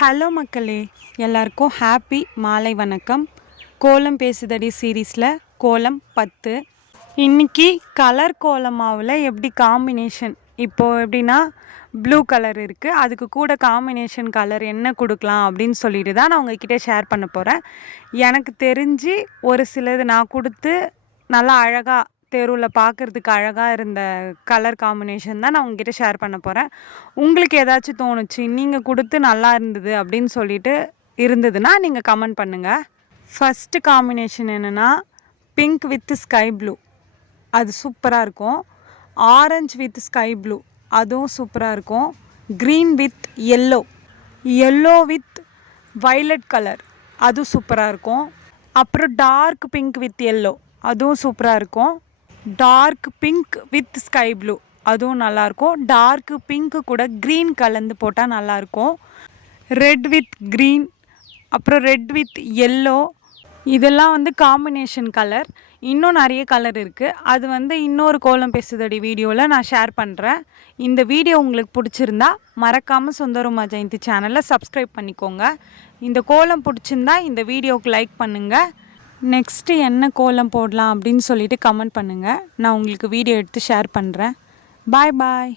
Hello மக்களே, எல்லாருக்கும் happy மாலை வணக்கம். கோலம் பேசுதடி சீரீஸில் கோலம் 10. இன்றைக்கி கலர் கோலம் மாவில் எப்படி காம்பினேஷன், இப்போது எப்படின்னா ப்ளூ கலர் இருக்குது, அதுக்கு கூட காம்பினேஷன் கலர் என்ன கொடுக்கலாம் அப்படின்னு சொல்லிட்டு தான் நான் உங்ககிட்ட ஷேர் பண்ண போகிறேன். எனக்கு தெரிஞ்சு ஒரு சிலது நான் கொடுத்து நல்லா அழகாக தெருவில் பார்க்குறதுக்கு அழகாக இருந்த கலர் காம்பினேஷன் தான் நான் உங்ககிட்ட ஷேர் பண்ண போகிறேன். உங்களுக்கு ஏதாச்சும் தோணுச்சு, நீங்கள் கொடுத்து நல்லா இருந்தது அப்படின்னு சொல்லிட்டு இருந்ததுன்னா நீங்கள் கமெண்ட் பண்ணுங்கள். ஃபஸ்ட்டு காம்பினேஷன் என்னென்னா பிங்க் வித் ஸ்கை ப்ளூ, அது சூப்பராக இருக்கும். ஆரஞ்சு வித் ஸ்கை ப்ளூ, அதுவும் சூப்பராக இருக்கும். Green with yellow, yellow with violet colour, அதுவும் சூப்பராக இருக்கும். அப்புறம் டார்க் பிங்க் வித் எல்லோ, அதுவும் சூப்பராக இருக்கும். Dark pink with sky blue, அதுவும் நல்லாயிருக்கும். டார்க் பிங்க்கு கூட க்ரீன் கலந்து போட்டால் நல்லாயிருக்கும். ரெட் வித் க்ரீன், அப்புறம் ரெட் வித் எல்லோ, இதெல்லாம் வந்து காம்பினேஷன் கலர். இன்னும் நிறைய கலர் இருக்குது, அது இன்னொரு கோலம் பேசுதடி வீடியோவில் நான் ஷேர் பண்ணுறேன். இந்த வீடியோ உங்களுக்கு பிடிச்சிருந்தா மறக்காமல் சுந்தரமா ஜெயந்தி சேனலை சப்ஸ்கிரைப் பண்ணிக்கோங்க. இந்த கோலம் பிடிச்சிருந்தா இந்த வீடியோவுக்கு லைக் பண்ணுங்கள். நெக்ஸ்ட்டு என்ன கோலம் போடலாம் அப்படின்னு சொல்லிட்டு கமெண்ட் பண்ணுங்கள். நான் உங்களுக்கு வீடியோ எடுத்து ஷேர் பண்ணுறேன். பாய் பாய்.